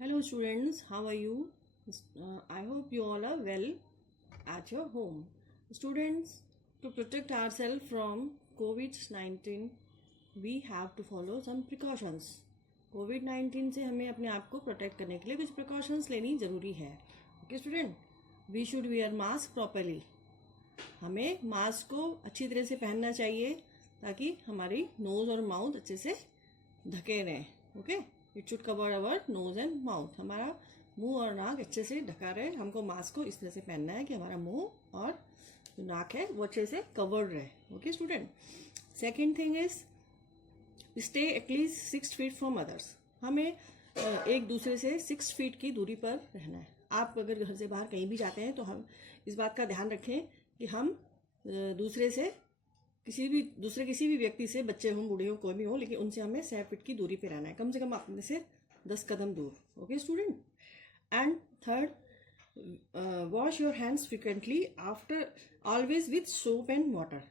Hello students, how are you? I hope you all are well at your home. Students, to protect ourselves from COVID-19, we have to follow some precautions. COVID-19 से हमें अपने आप को protect करने के लिए कुछ precautions लेनी ज़रूरी है. Okay student, we should wear mask properly. हमें मास्क को अच्छी तरह से पहनना चाहिए ताकि हमारी नोज़ और माउथ अच्छे से ढके रहें. Okay, it should cover our knows and mouth. हमारा मुंह और नाक अच्छे से ढका रहे. हमको मास्क को इस तरह से पहनना है कि हमारा मुंह और जो नाक है वो अच्छे से कवर्ड रहे. Okay student, second thing is stay at least 6 feet from others. हमें एक दूसरे से 6 फीट की दूरी पर रहना है. आप अगर घर से बाहर कहीं भी जाते हैं तो हम इस बात का ध्यान रखें कि हम दूसरे किसी भी व्यक्ति से, बच्चे हों बूढ़े हों कोई भी हो, लेकिन उनसे हमें 6 फीट की दूरी पे रहना है, कम से कम अपने से 10 कदम दूर. Okay student. And third, wash your hands frequently after always with soap and water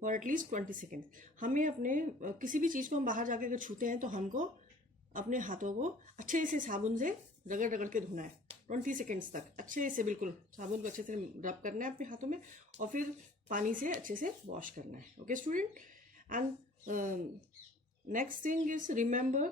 for at least 20 second. हमें अपने किसी भी चीज़ को हम बाहर जाकर अगर छूते हैं तो हमको अपने हाथों को अच्छे से साबुन से रगड़ रगड़ के धोना है 20 सेकेंड्स तक. अच्छे से बिल्कुल साबुन को अच्छे से रब करना है अपने हाथों में और फिर पानी से अच्छे से वॉश करना है. Okay student. And next thing is remember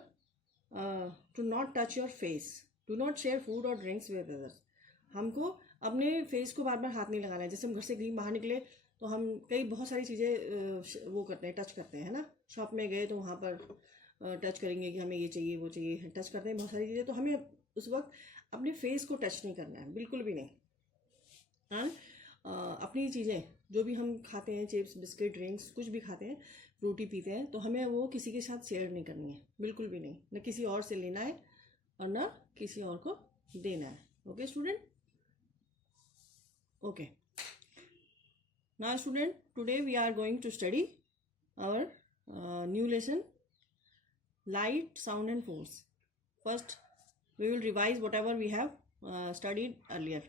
to not touch your face. Do not share food और ड्रिंक्स विद अदर्स. हमको अपने फेस को बार बार हाथ नहीं लगाना है. जैसे हम घर से कहीं बाहर निकले तो हम बहुत सारी चीज़ें वो करते हैं, टच करते हैं, है ना. शॉप में गए तो वहाँ पर टच करेंगे कि हमें ये चाहिए वो चाहिए, टच करते हैं बहुत सारी चीज़ें. तो हमें उस वक्त अपने फेस को टच नहीं करना है, बिल्कुल भी नहीं. एंड अपनी चीज़ें जो भी हम खाते हैं, चिप्स बिस्किट ड्रिंक्स कुछ भी खाते हैं, फ्रूटी पीते हैं, तो हमें वो किसी के साथ शेयर नहीं करनी है, बिल्कुल भी नहीं. न किसी और से लेना है और न किसी और को देना है. Okay student. Okay, now student, today we are going to study our new lesson, light, sound and force. First we will revise whatever we have studied earlier.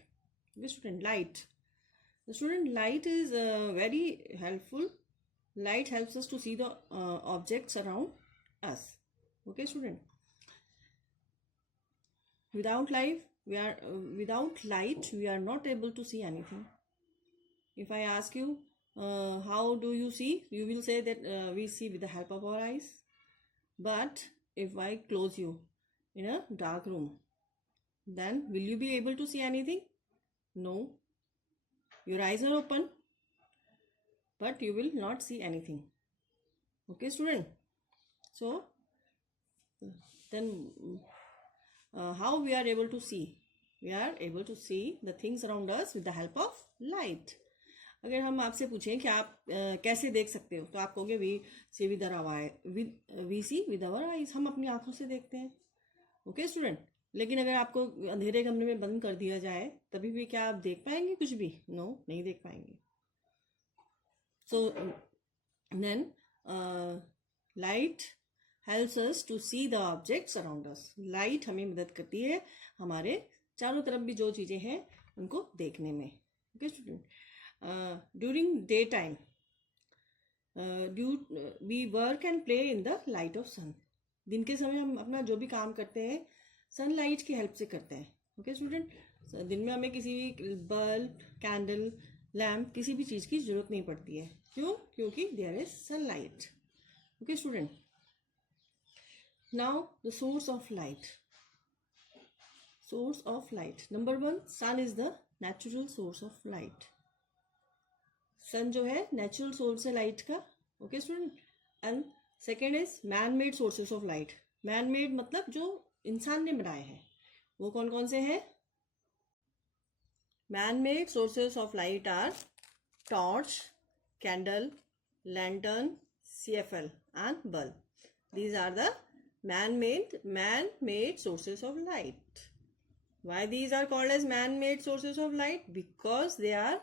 Okay student, light. The student, light is very helpful. Light helps us to see the objects around us. Okay student, without light we are not able to see anything. If I ask you how do you see, you will say that we see with the help of our eyes. But if I close you in a dark room, then will you be able to see anything? No. Your eyes are open, but you will not see anything. Okay, student? So, then how we are able to see? We are able to see the things around us with the help of light. अगर हम आपसे पूछें कि आप कैसे देख सकते हो, तो आप कहोगे we see with our eyes. हम अपनी आंखों से देखते हैं. Okay student. लेकिन अगर आपको अंधेरे कमरे में बंद कर दिया जाए तभी भी क्या आप देख पाएंगे कुछ भी? नो, नहीं देख पाएंगे. So then light helps us to see the objects around us. Light हमें मदद करती है हमारे चारों तरफ भी जो चीज़ें हैं उनको देखने में. Okay student. During daytime we work and play in the light of sun. दिन के समय हम अपना जो भी काम करते हैं सनलाइट की हेल्प से करते हैं. Okay student. दिन में हमें किसी भी बल्ब, कैंडल, लैम्प, किसी भी चीज़ की जरूरत नहीं पड़ती है. क्यों? क्योंकि there is sunlight. Okay student. Now the source of light. Source of light, number 1, sun is the natural source of light. Sun जो है नेचुरल सोर्स है लाइट का. ओके student. And second is man made sources of light. Man made मतलब जो इंसान ने बनाए हैं. वो कौन कौन से हैं? Man made sources of light are torch, candle, lantern, CFL and bulb. These are the man made sources of light. Why these are called as man made sources of light? Because they are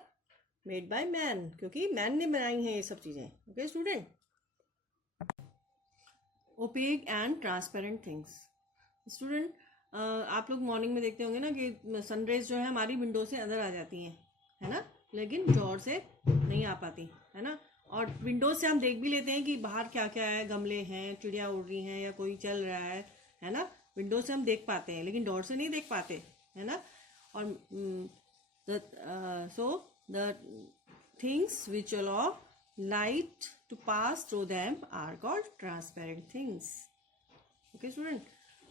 made by man. क्योंकि man ने बनाई हैं ये सब चीज़ें. Okay student. Opaque and transparent things. Student, आप लोग morning में देखते होंगे ना कि सनरेज जो है हमारी विंडो से अंदर आ जाती हैं, है ना, लेकिन डोर से नहीं आ पाती, है ना. और विंडो से हम देख भी लेते हैं कि बाहर क्या क्या है, गमले हैं, चिड़िया उड़ रही हैं या कोई चल रहा है ना. विंडो से हम देख पाते हैं लेकिन डोर से नहीं देख पाते, है ना। और so the things which allow light to pass through them are called transparent things. Okay student,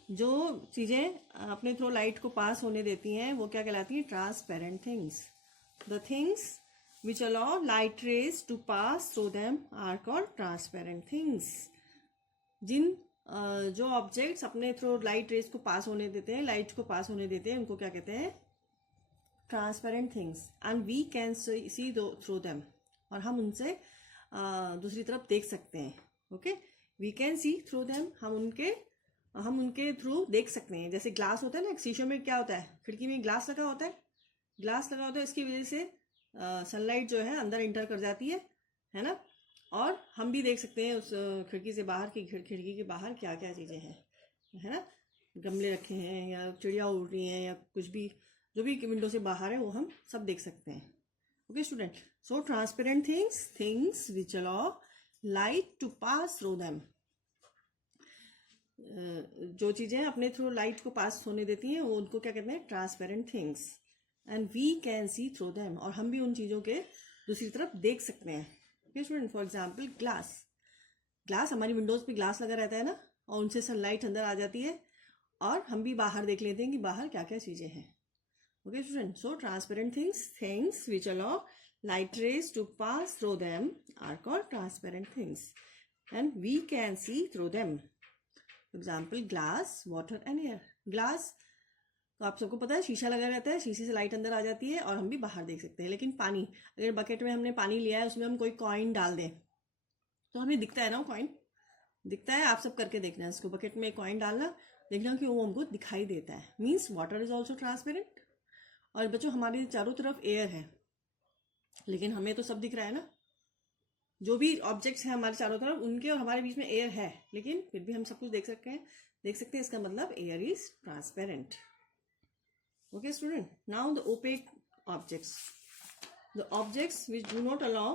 जो चीजें अपने थ्रू लाइट को पास होने देती हैं वो क्या कहलाती हैं? Transparent things. The things which allow light rays to pass through them are called transparent things। जिन जो ऑब्जेक्ट्स अपने थ्रू लाइट रेस को पास होने देते हैं, लाइट को पास होने देते हैं, उनको क्या कहते हैं? Transparent things. And we can see through them, और हम उनसे दूसरी तरफ देख सकते हैं। Okay, we can see through them, हम उनके थ्रू देख सकते हैं। जैसे ग्लास होता है ना, शीशे में क्या होता है? खिड़की में ग्लास लगा होता है, ग्लास लगा होता है, इसकी वजह से सनलाइट जो है अंदर इंटर कर जाती है ना। और हम भी देख सकते हैं उस खिड़की से बाहर की, खिड़की के बाहर क्या क्या चीज़ें हैं, है ना। गमले रखे हैं या चिड़िया उड़ रही हैं या कुछ भी, जो भी विंडो से बाहर है वो हम सब देख सकते हैं। Okay student, so transparent things which allow light to pass through them. जो चीज़ें अपने थ्रू लाइट को पास होने देती हैं वो उनको क्या कहते हैं? Transparent things. And we can see through them, और हम भी उन चीज़ों के दूसरी तरफ देख सकते हैं। Okay student, for example glass हमारी विंडोज पे ग्लास लगा रहता है ना, और उनसे सनलाइट अंदर आ जाती है और हम भी बाहर देख लेते हैं कि बाहर क्या क्या चीज़ें हैं। Okay student, so transparent things which allow light rays to pass through them are called transparent things and we can see through them. Example glass, water and air. Glass तो आप सबको पता है शीशा लगा रहता है, शीशे से लाइट अंदर आ जाती है और हम भी बाहर देख सकते हैं। लेकिन पानी, अगर बकेट में हमने पानी लिया है, उसमें हम कोई कॉइन डाल दें तो हमें दिखता है ना, वो कॉइन दिखता है। आप सब करके देखना है, उसको बकेट में कॉइन डालना, देखना कि वो हमको दिखाई देता है। Means water is also transparent. और बच्चों, हमारे चारों तरफ एयर है लेकिन हमें तो सब दिख रहा है ना। जो भी ऑब्जेक्ट्स हैं हमारे चारों तरफ, उनके और हमारे बीच में एयर है, लेकिन फिर भी हम सब कुछ देख सकते हैं। इसका मतलब air is transparent. Okay student, now the opaque objects. The objects which do not allow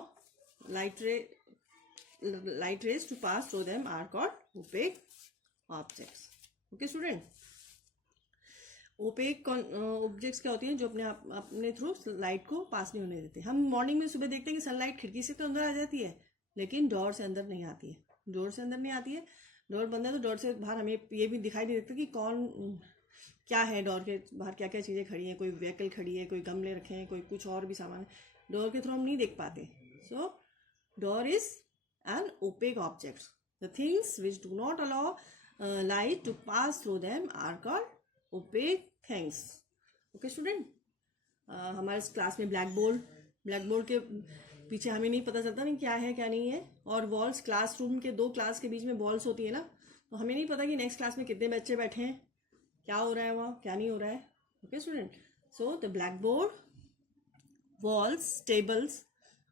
light rays to pass through them are called opaque objects. Okay student, opaque objects क्या होती हैं? जो अपने थ्रू लाइट को पास नहीं होने देते। हम मॉर्निंग में सुबह देखते हैं कि सनलाइट खिड़की से तो अंदर आ जाती है लेकिन डोर से अंदर नहीं आती है। डोर बंद है तो डोर से बाहर हमें ये भी दिखाई नहीं देता कि कौन क्या है, डोर के बाहर क्या क्या चीज़ें खड़ी हैं, कोई व्हीकल खड़ी है, कोई गमले रखे हैं, कोई कुछ और भी सामान है। डोर के थ्रू हम नहीं देख पाते। So door is an opaque object. The things which do not allow light to pass through them are called opaque things. Okay student, हमारे क्लास में ब्लैक बोर्ड के पीछे हमें नहीं पता चलता नहीं क्या है क्या नहीं है। और वॉल्स, क्लासरूम के 2 क्लास के बीच में वॉल्स होती है ना, तो हमें नहीं पता कि नेक्स्ट क्लास में कितने बच्चे बैठे हैं, क्या हो रहा है वहाँ, क्या नहीं हो रहा है। Okay student, so the black board, walls, tables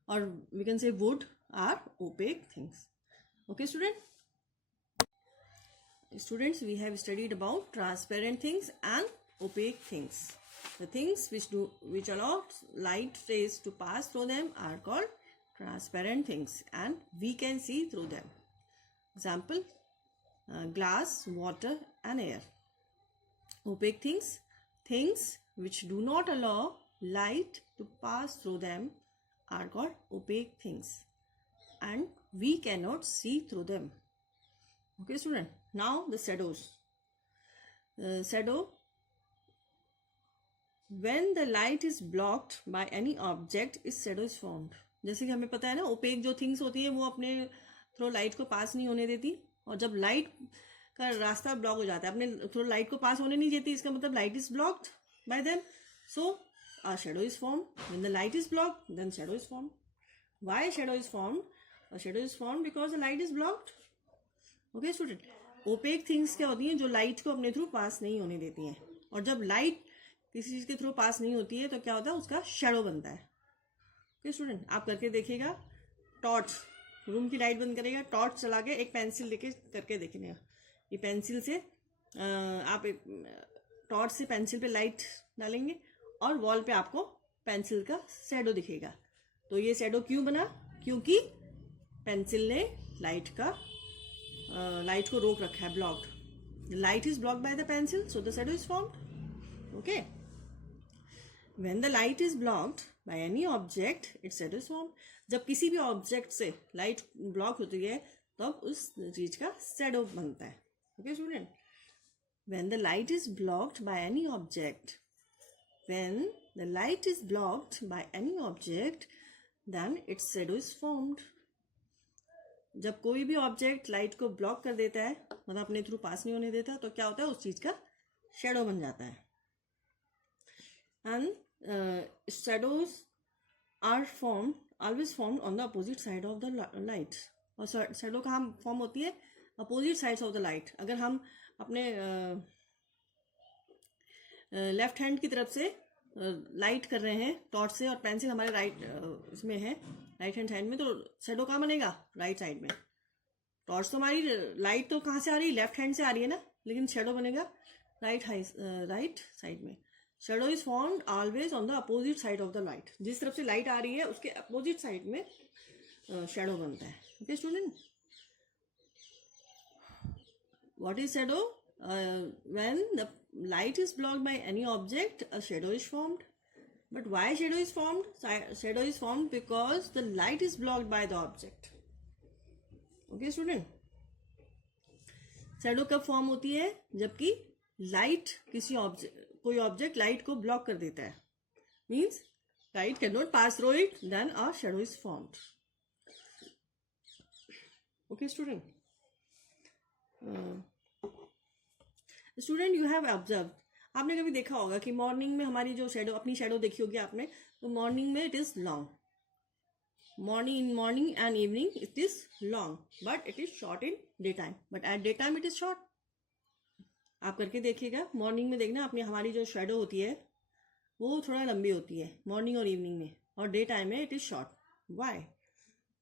और we can say wood are opaque things. Okay students, we have studied about transparent things and opaque things. The things which allow light rays to pass through them are called transparent things and we can see through them. Example, glass, water and air. Opaque things which do not allow light to pass through them are called opaque things and we cannot see through them. Okay student, now the shadows. Shadow, when the light is blocked by any object, is shadow is formed. जैसे कि हमें पता है ना, OPEC जो things होती है वो अपने थ्रू लाइट को पास नहीं होने देती, और जब लाइट का रास्ता ब्लॉक हो जाता है, अपने थ्रू लाइट को पास होने नहीं देती, इसका मतलब light is blocked bye them, so a shadow is formed. When the light is blocked, then shadow is formed. Why shadow is formed? A shadow is formed because the light is blocked. Okay student, opaque things क्या होती हैं? जो light को अपने through pass नहीं होने देती हैं, और जब लाइट किसी चीज के थ्रू पास नहीं होती है तो क्या होता है? उसका शेडो बनता है। ओके स्टूडेंट, आप करके देखिएगा। टॉर्च, रूम की लाइट बंद करेगा, टॉर्च चला के एक पेंसिल लेके करके देखिएगा। ये पेंसिल से आप टॉर्च से पेंसिल पे लाइट डालेंगे और वॉल पे आपको पेंसिल का शेडो दिखेगा। तो ये शेडो क्यों बना? क्योंकि पेंसिल ने लाइट को रोक रखा है, blocked. the light is blocked by the pencil, so the shadow is formed. Okay. When the light is blocked by any object, its shadow is formed. जब किसी भी ऑब्जेक्ट से लाइट ब्लॉक होती है तब उस चीज का शैडो बनता है. Okay student. When the light is blocked by any object, when the light is blocked by any object, then its shadow is formed. जब कोई भी ऑब्जेक्ट लाइट को ब्लॉक कर देता है, मतलब अपने थ्रू पास नहीं होने देता, तो क्या होता है, उस चीज का शेडो बन जाता है. And shadows are form always form on the opposite side of the light. और शेडो कहाँ फॉर्म होती है, opposite sides of the light. अगर हम अपने लेफ्ट हैंड की तरफ से लाइट कर रहे हैं टॉर्च से और पेंसिल हमारे राइट इसमें है, राइट हैंड साइड में, तो शेडो कहाँ बनेगा, राइट साइड में. टॉर्च तो हमारी लाइट तो कहाँ से आ रही है, लेफ्ट हैंड से आ रही है ना, लेकिन शेडो बनेगा राइट साइड में. Shadow is formed always on the opposite side of the light. जिस तरफ से लाइट आ रही है उसके अपोजिट साइड में शेडो बनता है. Okay student. What is shadow? When the light is blocked by any object, a shadow is formed. But why shadow is formed? Shadow is formed because the light is blocked by the object. Okay student. Shadow कब form होती है, जबकि light कोई object light को block कर देता है. Means light can not pass through it, then a shadow is formed. Okay student. Student, you have observe, आपने कभी देखा होगा कि मॉर्निंग में हमारी जो शेडो, अपनी शेडो देखी होगी आपने, तो मॉर्निंग में it is long. Morning and evening it is long, but it is short in day time. But at day time it is short. आप करके देखिएगा, मॉर्निंग में देखना अपनी हमारी जो शेडो होती है वो थोड़ा लंबी होती है मॉर्निंग और इवनिंग में, और डे टाइम में it is short. Why?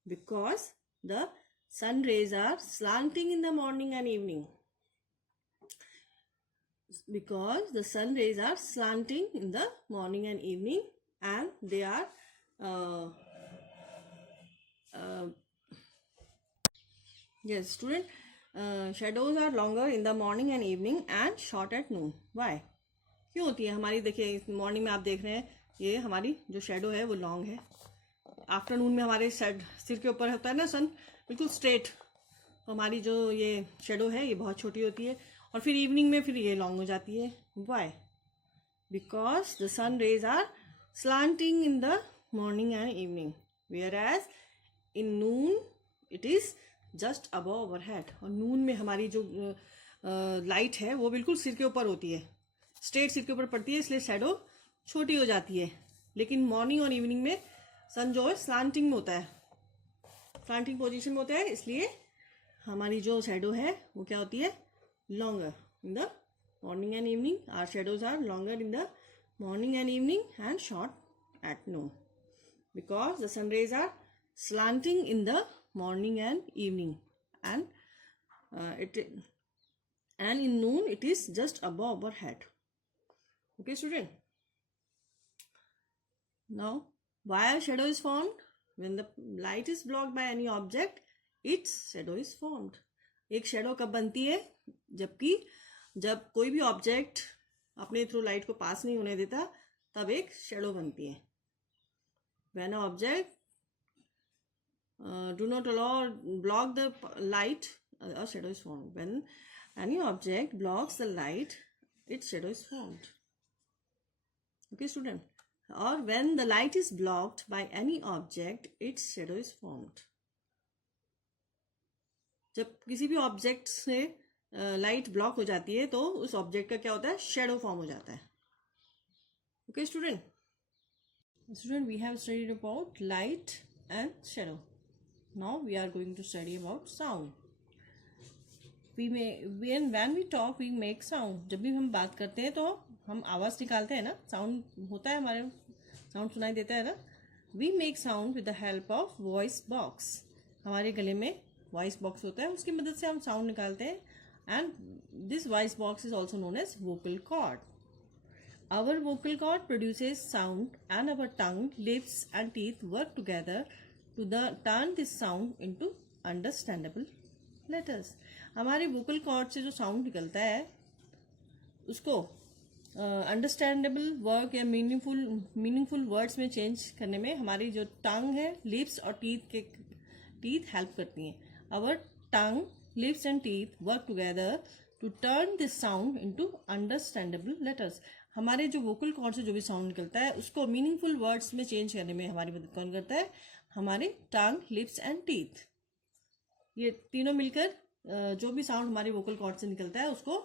Because the sun rays are slanting in the morning and evening. Because the sun rays are slanting in the morning and evening, and they are yes student, shadows are longer in the morning and evening and short at noon. Why? क्यों होती है हमारी? देखिए morning में आप देख रहे हैं ये हमारी जो शेडो है वो लॉन्ग है. आफ्टरनून में हमारे सिर के ऊपर होता है ना सन, बिल्कुल स्ट्रेट, हमारी जो ये शेडो है ये बहुत छोटी होती है, और फिर इवनिंग में फिर ये लॉन्ग हो जाती है. Why? Because the sun rays are slanting in the morning and evening, whereas in noon it is just above our head. और नून में हमारी जो लाइट है वो बिल्कुल सिर के ऊपर होती है, स्ट्रेट सिर के ऊपर पड़ती है, इसलिए शेडो छोटी हो जाती है. लेकिन मॉर्निंग और इवनिंग में सन जो है स्लांटिंग में होता है, स्लांटिंग पोजीशन में होता है, इसलिए हमारी जो शेडो है वो क्या होती है, longer in the morning and evening. Our shadows are longer in the morning and evening and short at noon, because the sun rays are slanting in the morning and evening, and in noon it is just above our head. Okay student. Now why a shadow is formed? When the light is blocked by any object, its shadow is formed. एक shadow कब बनती है? जब कोई भी object अपने through light को पास नहीं होने देता, तब एक शेडो बनती है. When a object do not allow block the light, a shadow is formed. When any object blocks the light, its shadow is formed. Okay student. और when the light is blocked by any object, its shadow is formed. जब किसी भी object से light block हो जाती है तो उस ऑब्जेक्ट का क्या होता है, शेडो फॉर्म हो जाता है. Okay student. We have studied about light and shadow. Now we are going to study about sound. When we talk we make sound. जब भी हम बात करते हैं तो हम आवाज निकालते हैं ना, साउंड होता है, हमारे साउंड सुनाई देता है ना. We make sound with the help of voice box. हमारे गले में वॉइस बॉक्स होता है, उसकी मदद से हम साउंड निकालते हैं. And this voice box is also known as vocal cord. Our vocal cord produces sound and our tongue, lips and teeth work together to turn this sound into understandable letters. हमारे vocal cord से जो sound निकलता है उसको understandable work या meaningful words में change करने में हमारी जो टंग है, लिप्स और टीथ हेल्प करती हैं. Our tongue, lips and teeth work together to turn this sound into understandable letters. हमारे जो वोकल कॉर्ड से जो भी साउंड निकलता है उसको मीनिंगफुल वर्ड्स में चेंज करने में हमारी मदद कौन करता है? हमारे टंग, लिप्स एंड टीथ. ये तीनों मिलकर जो भी साउंड हमारे वोकल कॉर्ड से निकलता है उसको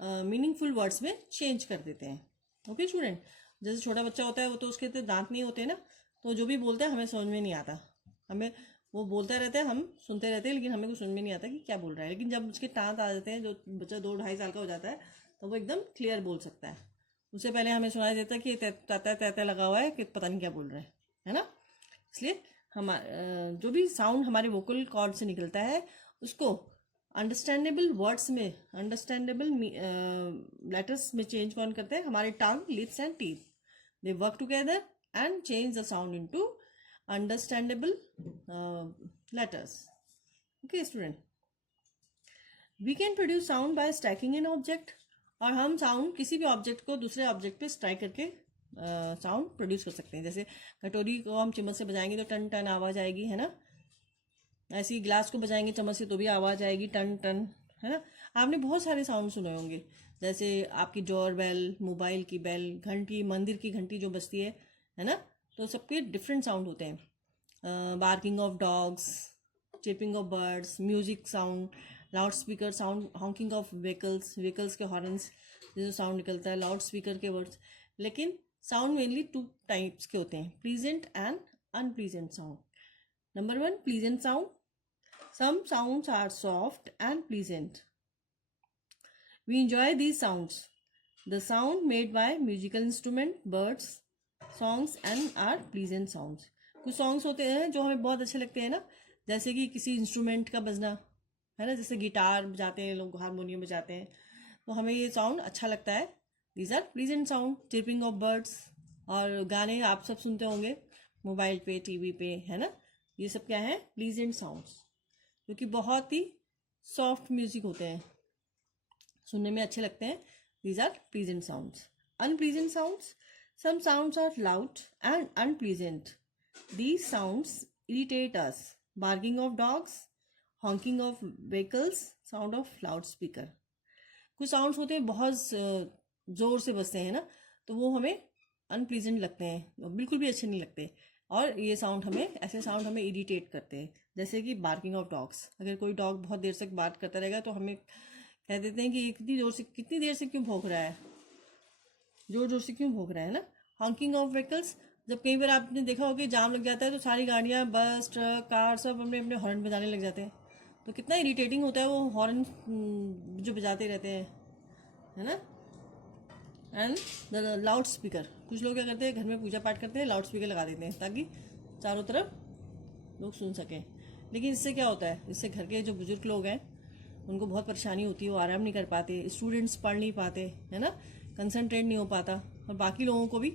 मीनिंगफुल वर्ड्स में चेंज कर देते हैं. ओके स्टूडेंट, जैसे छोटा बच्चा होता है वो तो उसके तो दांत नहीं होते ना, तो जो भी बोलता है हमें समझ में नहीं आता. हमें वो बोलता रहता है, हम सुनते रहते हैं, लेकिन हमें कुछ समझ में नहीं आता कि क्या बोल रहा है. लेकिन जब उसके दांत आ जाते हैं, जो बच्चा 2-2.5 साल का हो जाता है, तो वो एकदम क्लियर बोल सकता है. उससे पहले हमें सुनाई देता है कि ताता ताता लगा हुआ है कि पता नहीं क्या बोल रहा है ना. इसलिए जो भी साउंड हमारे वोकल कॉर्ड से निकलता है उसको अंडरस्टैंडेबल वर्ड्स में, अंडरस्टैंडेबल लेटर्स में चेंज कौन करते हैं? हमारे tongue, lips and teeth. They work together and change the sound into understandable letters. Okay student, we can produce sound by striking an object. और हम साउंड किसी भी ऑब्जेक्ट को दूसरे ऑब्जेक्ट पे स्ट्राइक करके साउंड प्रोड्यूस कर सकते हैं. जैसे कटोरी को हम चम्मच से बजाएंगे तो टन टन आवाज आएगी, है ना. ऐसे ही ग्लास को बजाएंगे चम्मच से तो भी आवाज आएगी, टन टन, है ना. आपने बहुत सारे साउंड सुने होंगे, जैसे आपकी डोर बेल, मोबाइल की बेल, घंटी, मंदिर की घंटी जो बजती है ना. तो सबके डिफरेंट साउंड होते हैं. Barking of dogs, chipping of birds, music sound, loud speaker sound, Hawking of vehicles के हॉर्न्स जो साउंड निकलता है, लाउड स्पीकर के वर्ड्स. लेकिन साउंड मेनली 2 टाइप्स के होते हैं, pleasant and unpleasant sound. Number 1, pleasant sound. Some sounds are soft and pleasant. We enjoy these sounds. The sound made by musical instrument, birds, songs and are pleasant sounds. कुछ songs होते हैं जो हमें बहुत अच्छे लगते हैं ना, जैसे कि किसी इंस्ट्रूमेंट का बजना, है ना. जैसे गिटार बजाते हैं लोग, हारमोनियम बजाते हैं, तो हमें ये साउंड अच्छा लगता है. These are pleasant sound. Chirping of birds, और गाने आप सब सुनते होंगे मोबाइल पे, टीवी पे, है ना. ये सब क्या है? प्लीजेंट साउंड्स, जो कि बहुत ही सॉफ्ट म्यूजिक होते हैं, सुनने में अच्छे लगते हैं. These are pleasant sounds. Unpleasant sounds. Some sounds are loud and unpleasant. These sounds irritate us. Barking of dogs, honking of vehicles, sound of loudspeaker. कुछ साउंड्स होते हैं बहुत जोर से बजते हैं ना, तो वो हमें अनप्लीजेंट लगते हैं, बिल्कुल भी अच्छे नहीं लगते. और ये साउंड हमें, ऐसे साउंड हमें इरिटेट करते हैं. जैसे कि बार्किंग ऑफ डॉग्स. अगर कोई डॉग बहुत देर तक बार्क करता रहेगा तो हमें कह देते हैं कि कितनी देर से क्यों भौंक रहा है, जोर जोर से क्यों भौंक रहा है ना. Hawking of vehicles. जब कई बार आपने देखा होगा कि जाम लग जाता है तो सारी गाड़ियाँ, बस, ट्रक, कार सब अपने अपने हॉर्न बजाने लग जाते हैं, तो कितना इरिटेटिंग होता है वो हॉर्न जो बजाते रहते हैं, है ना. And the loud speaker. कुछ लोग क्या करते हैं, घर में पूजा पाठ करते हैं, लाउड स्पीकर लगा देते हैं ताकि चारों तरफ लोग सुन सकें. लेकिन इससे क्या होता है, इससे घर के जो बुजुर्ग लोग हैं उनको बहुत परेशानी होती है, वो आराम नहीं कर पाते, स्टूडेंट्स पढ़ नहीं पाते, है ना, कंसंट्रेट नहीं हो पाता, और बाकी लोगों को भी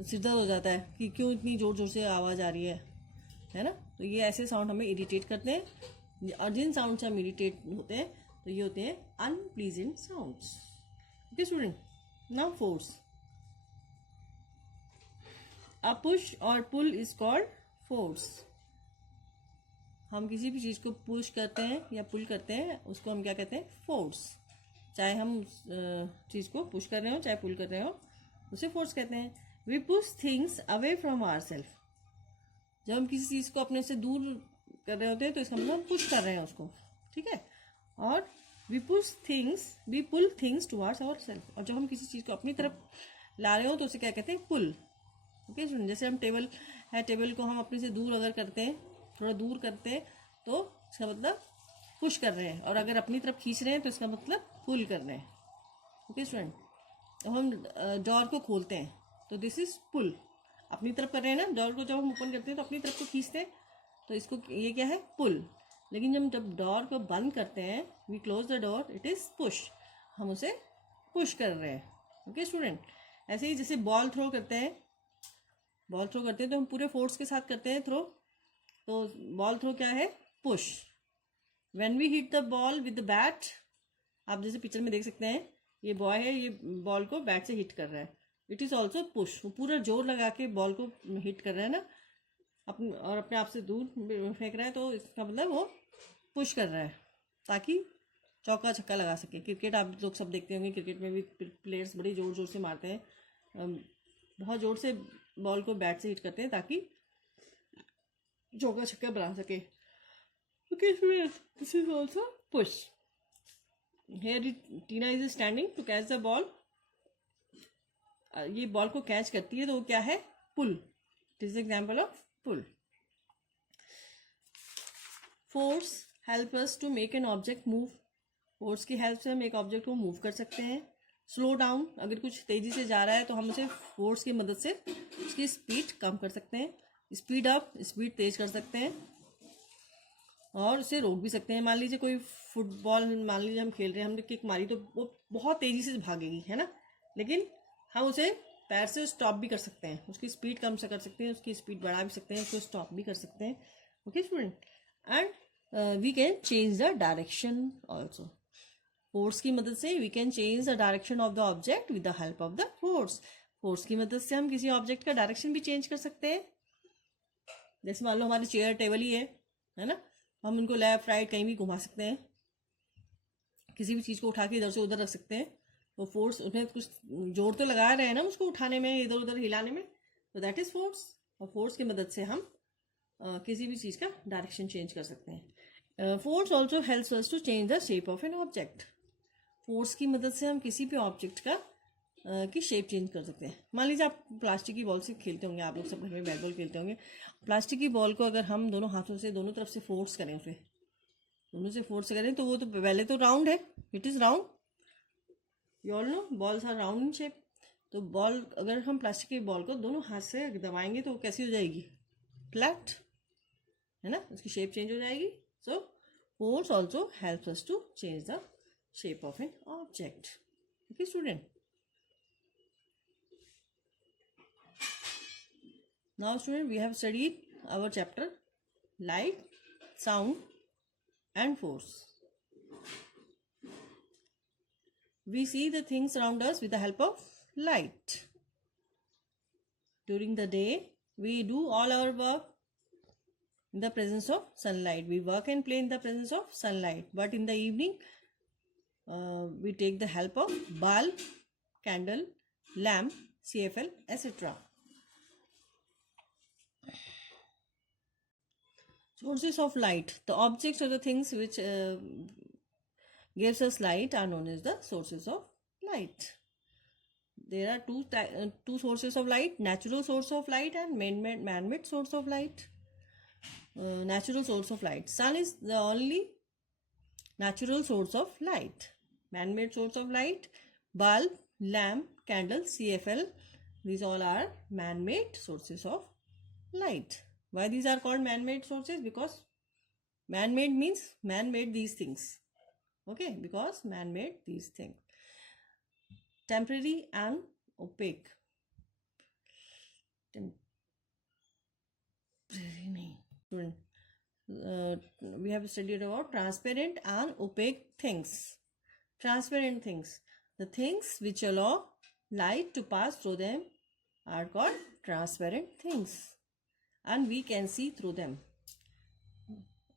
सिरदर्द हो जाता है कि क्यों इतनी ज़ोर ज़ोर से आवाज़ आ रही है ना. तो ये ऐसे साउंड हमें इरिटेट करते हैं, और जिन साउंड से हम इरिटेट होते हैं तो ये होते हैं unpleasant sounds. Okay student, now force. A push और पुल इज कॉल्ड फोर्स. हम किसी भी चीज़ को पुश करते हैं या पुल करते हैं उसको हम क्या कहते हैं? फोर्स. चाहे हम चीज़ को पुश कर रहे हो चाहे पुल कर रहे हो, उसे फोर्स कहते हैं. We push things away from our self. जब हम किसी चीज़ को अपने से दूर कर रहे होते हैं तो इसका मतलब हम पुश कर रहे हैं उसको, ठीक है. और we pull things towards our self. और जब हम किसी चीज़ को अपनी तरफ ला रहे हो तो उसे क्या कहते हैं? पुल. ओके, जैसे हम टेबल है, टेबल को हम अपने से दूर अगर करते हैं, थोड़ा दूर करते हैं, तो इसका मतलब पुश कर रहे हैं, और अगर अपनी तरफ खींच रहे हैं तो इसका मतलब पुल कर रहे हैं. ओके स्टूडेंट, तो हम डोर को खोलते हैं तो दिस इज पुल. अपनी तरफ कर रहे हैं ना, डोर को जब हम ओपन करते हैं तो अपनी तरफ को खींचते हैं, तो इसको ये क्या है? पुल. लेकिन जब डोर को बंद करते हैं, we close the door, it is push. हम उसे पुश कर रहे हैं. ओके स्टूडेंट, ऐसे ही जैसे बॉल थ्रो करते हैं तो हम पूरे फोर्स के साथ करते हैं थ्रो, तो बॉल थ्रो क्या है? Push. When we hit the ball with the bat, आप जैसे पिक्चर में देख सकते हैं, ये बॉय है, ये बॉल को बैट से हिट कर रहा है. It is also push. वो पूरा जोर लगा के बॉल को हिट कर रहा है ना, और अपने आप से दूर फेंक रहा है, तो इसका मतलब वो पुश कर रहा है ताकि चौका छक्का लगा सके. क्रिकेट आप लोग सब देखते होंगे, क्रिकेट में भी प्लेयर्स बड़ी जोर जोर से मारते हैं, बहुत जोर से बॉल को बैट से हिट करते हैं ताकि चौका छक्का बना सके. Okay, this is also push. Here Tina is standing to catch the ball. ये बॉल को कैच करती है तो वो क्या है? Pull. It is example of pull. Force help us to make an object move. Force की हेल्प से हम एक ऑब्जेक्ट को मूव कर सकते हैं. स्लो डाउन, अगर कुछ तेजी से जा रहा है तो हम उसे फोर्स की मदद से उसकी स्पीड कम कर सकते हैं. स्पीड अप, स्पीड तेज कर सकते हैं और उसे रोक भी सकते हैं. मान लीजिए कोई फुटबॉल, मान लीजिए हम खेल रहे हैं, हमने किक मारी तो वो बहुत तेजी से भागेगी, है ना, लेकिन हम उसे पैर से स्टॉप भी कर सकते हैं. उसकी स्पीड कम से कर सकते हैं, उसकी स्पीड बढ़ा भी सकते हैं, उसको स्टॉप भी कर सकते हैं. Okay student, and we can change the direction also. Force की मदद से we can change the direction of the object with the help of the force. Force की मदद से हम किसी ऑब्जेक्ट का डायरेक्शन भी चेंज कर सकते हैं. जैसे मान लो हमारी चेयर टेबल ही है ना, हम उनको लेफ्ट राइट कहीं भी घुमा सकते हैं, किसी भी चीज़ को उठा के इधर से उधर रख सकते हैं. तो फोर्स, उसमें कुछ जोर तो लगा रहे हैं ना उसको उठाने में, इधर उधर हिलाने में, तो दैट इज फोर्स. और फोर्स की मदद से हम किसी भी चीज़ का डायरेक्शन चेंज कर सकते हैं. Force also helps us to change the shape of an object. Force की मदद से हम किसी भी ऑब्जेक्ट का की शेप चेंज कर सकते हैं. मान लीजिए आप प्लास्टिक की बॉल से खेलते होंगे, आप लोग सब घर में बैट बॉल खेलते होंगे. प्लास्टिक की बॉल को अगर हम दोनों हाथों से दोनों तरफ से फोर्स करें, उसे दोनों से फोर्स करें, तो वो तो पहले तो राउंड है, it is round. You all know balls are round in shape. तो बॉल, अगर हम प्लास्टिक की बॉल को दोनों हाथ से दबाएंगे तो वो कैसी हो जाएगी? फ्लैट, है ना, उसकी शेप चेंज हो जाएगी. So force also helps us to change the shape of an object. Okay student, now student we have studied our chapter light, sound and force. We see the things around us with the help of light. During the day we do all our work in the presence of sunlight. We work and play in the presence of sunlight. But in the evening we take the help of bulb, candle, lamp, CFL, etc. Sources of light. The objects or the things which gives us light are known as the sources of light. There are two sources of light: natural source of light and man-made source of light. Natural source of light. Sun is the only natural source of light. Man-made source of light: bulb, lamp, candle, CFL. These all are man-made sources of light. Why these are called man-made sources? Because man-made means man made these things. Okay, because man made these things. Temporary and opaque. We have studied about transparent and opaque things. Transparent things. The things which allow light to pass through them are called transparent things. And we can see through them.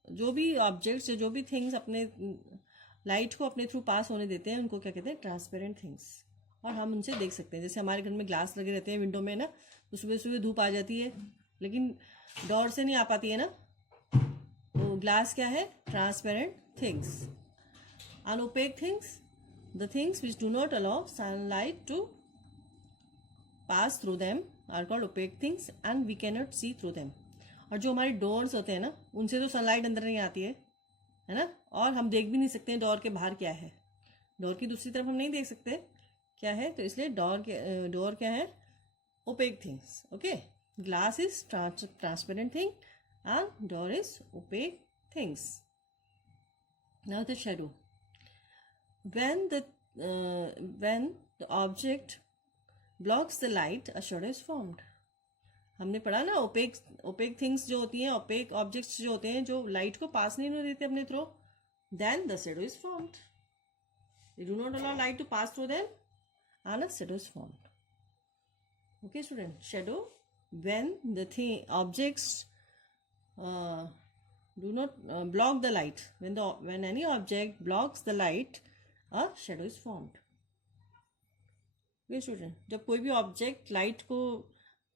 जो भी objects, जो भी things अपने light को अपने through pass होने देते हैं, उनको क्या कहते हैं? Transparent things. और हम उनसे देख सकते हैं. जैसे हमारे घर में ग्लास लगे रहते हैं विंडो में ना, तो सुबह सुबह धूप आ जाती है, लेकिन डोर से नहीं आ पाती है ना, तो ग्लास क्या है? Transparent things. And opaque things, the things which do not allow sunlight to pass through them are called opaque things and we can not see through them. और जो हमारे डोर्स होते हैं ना, उनसे तो सनलाइट अंदर नहीं आती है ना, और हम देख भी नहीं सकते हैं डोर के बाहर क्या है. डोर की दूसरी तरफ हम नहीं देख सकते क्या है, तो इसलिए डोर क्या है? Opaque things. Okay, glass is transparent thing and door is opaque things. Now the shadow. When the object blocks the light, a shadow is formed. हमने पढ़ा ना, ओपेक थिंग्स जो होती हैं, ओपेक ऑब्जेक्ट्स जो होते हैं, जो लाइट को पास नहीं होने देते अपने through, then the shadow is formed. They do not allow light to pass through them and a shadow is formed. Okay, student. Shadow, when the objects do not block the light. When any object blocks the light, a shadow is formed. Okay, student. जब कोई भी object light को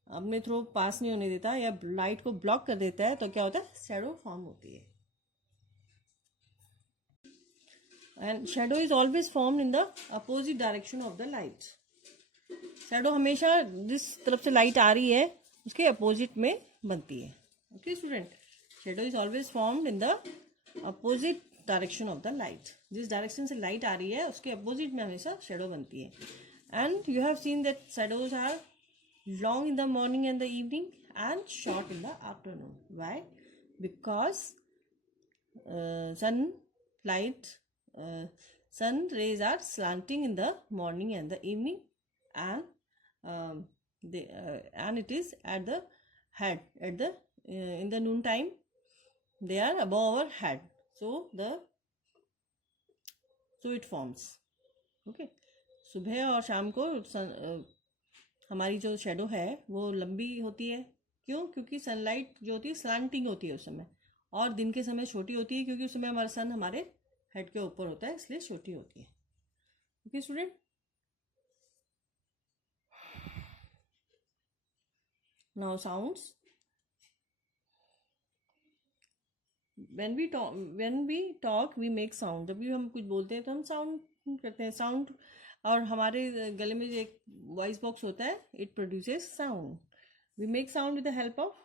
अपने through pass नहीं होने देता या light को ब्लॉक कर देता है तो क्या होता है? शैडो फॉर्म होती है. And shadow is always formed in the opposite direction of the light. Shadow हमेशा जिस तरफ से लाइट आ रही है उसके अपोजिट में बनती है. Okay student, shadow is always formed in the opposite direction of the light. जिस डायरेक्शन से लाइट आ रही है उसके अपोजिट में हमेशा शैडो बनती है. And you have seen that shadows are long in the morning and the evening and short in the afternoon. Why? Because sun rays are slanting in the morning and the evening, and and it is at the head in the noon time. They are above our head, so it forms. Okay, सुबह और शाम को हमारी जो shadow है वो लंबी होती है. क्यों? क्योंकि सनलाइट जो होती है स्लांटिंग होती है उस समय, और दिन के समय छोटी होती है क्योंकि उस समय हमारा सन हमारे हेड के ऊपर होता है, इसलिए छोटी होती है. Okay student, now sounds. when we talk we make sound. जब भी हम कुछ बोलते हैं तो हम साउंड करते हैं. साउंड, और हमारे गले में एक वॉइस बॉक्स होता है, it produces sound. We make sound with the help of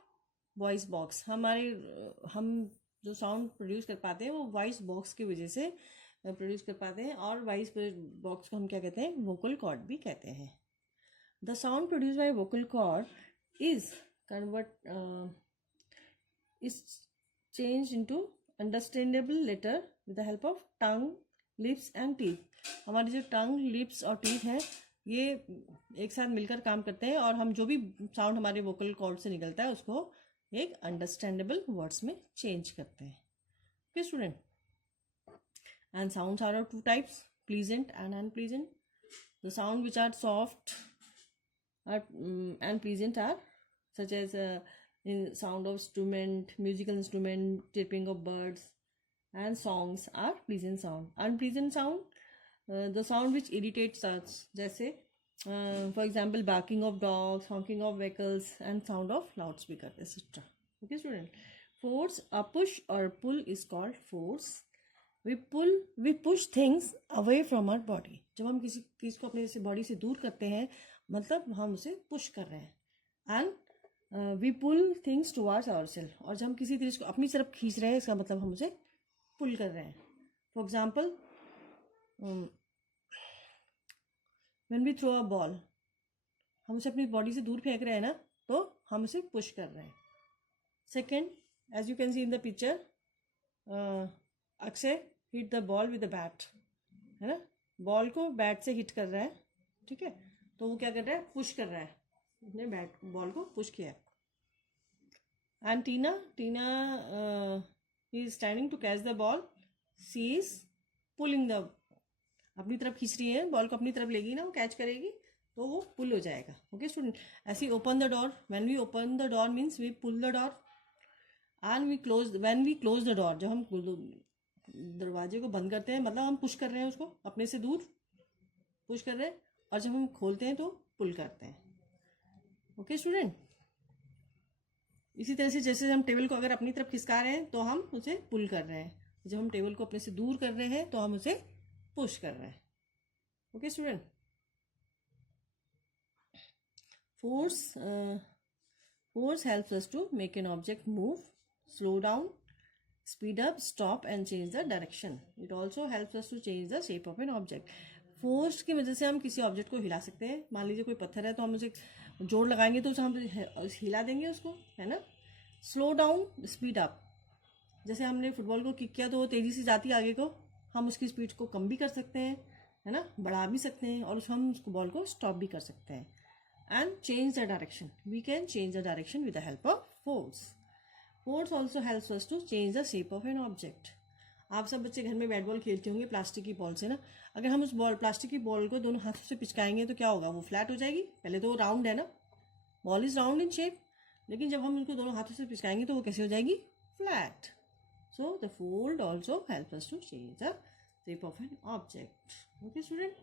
voice box. हम जो साउंड प्रोड्यूस कर पाते हैं वो वॉइस बॉक्स की वजह से प्रोड्यूस कर पाते हैं, और वॉइस बॉक्स को हम क्या कहते हैं? वोकल कॉर्ड भी कहते हैं. The sound produce by vocal cord is changed into understandable letter with the help of tongue, lips and teeth. हमारी जो टंग, लिप्स और टीथ हैं ये एक साथ मिलकर काम करते हैं, और हम जो भी साउंड हमारे वोकल कॉर्ड से निकलता है उसको एक अंडरस्टैंडेबल वर्ड्स में चेंज करते हैं. Okay student, and sounds are of two types, pleasant and unpleasant. The sound which are soft and pleasant are such as in sound of instrument, musical instrument, chirping of birds, and songs are pleasant sound. Unpleasant sound, the sound which irritates us, जैसे for example barking of dogs, honking of vehicles, and sound of loudspeaker, etc. Okay student, force, a push or pull is called force. We push things away from our body. जब हम किसी चीज को अपने body से दूर करते हैं मतलब हम उसे पुश कर रहे हैं. And we pull things towards ourself, और जब हम किसी चीज को अपनी तरफ खींच रहे हैं इसका मतलब हम उसे पुल कर रहे हैं. For example, when we throw a ball, हम उसे अपनी बॉडी से दूर फेंक रहे हैं ना, तो हम उसे पुश कर रहे हैं. Second, as you can see in the picture, Akshay hit the ball with the bat, है ना, बॉल को बैट से हिट कर रहा है. ठीक है, तो वो क्या कर रहा है? पुश कर रहा है, उसने बैट बॉल को पुश किया. And Tina he is standing to catch the ball, she is pulling the, अपनी तरफ खींच रही है, बॉल को अपनी तरफ लेगी ना, वो कैच करेगी तो वो पुल हो जाएगा. ओके स्टूडेंट, ऐसे open the door, when we open the door means we pull the door. And we close, when we close the door, जब हम दरवाजे को बंद करते हैं मतलब हम पुश कर रहे हैं, उसको अपने से दूर पुश कर रहे हैं, और जब हम खोलते हैं तो पुल करते हैं. ओके स्टूडेंट, इसी तरह से जैसे हम टेबल को अगर अपनी तरफ खिसका रहे हैं तो हम उसे पुल कर रहे हैं, जब हम टेबल को अपने से दूर कर रहे हैं तो हम उसे पुश कर रहे हैं. Okay student, force helps us to make an object move, slow down, speed up, stop and change the direction. It also helps us to change the shape of an object. Force की वजह से हम किसी object को हिला सकते हैं. मान लीजिए कोई पत्थर है तो हम उसे जोर लगाएंगे तो उसे हम हिला देंगे उसको, है ना. स्लो डाउन, स्पीड अप, जैसे हमने फुटबॉल को किक किया तो वो तेज़ी से जाती है आगे को, हम उसकी स्पीड को कम भी कर सकते हैं, है ना, बढ़ा भी सकते हैं, और हम उसको बॉल को स्टॉप भी कर सकते हैं. And change the direction, we can change the direction with the help of force. Force also helps us to change the shape of an object. आप सब बच्चे घर में बैट बॉल खेलते होंगे प्लास्टिक की बॉल से ना। अगर हम उस प्लास्टिक की बॉल को दोनों हाथों से पिचकाएंगे तो क्या होगा, वो फ्लैट हो जाएगी। पहले तो वो राउंड है ना, ball is round in shape, लेकिन जब हम उसको दोनों हाथों से पिचकाएंगे तो वो कैसे हो जाएगी, flat. So the fold also help us to change the shape of an object. Okay student.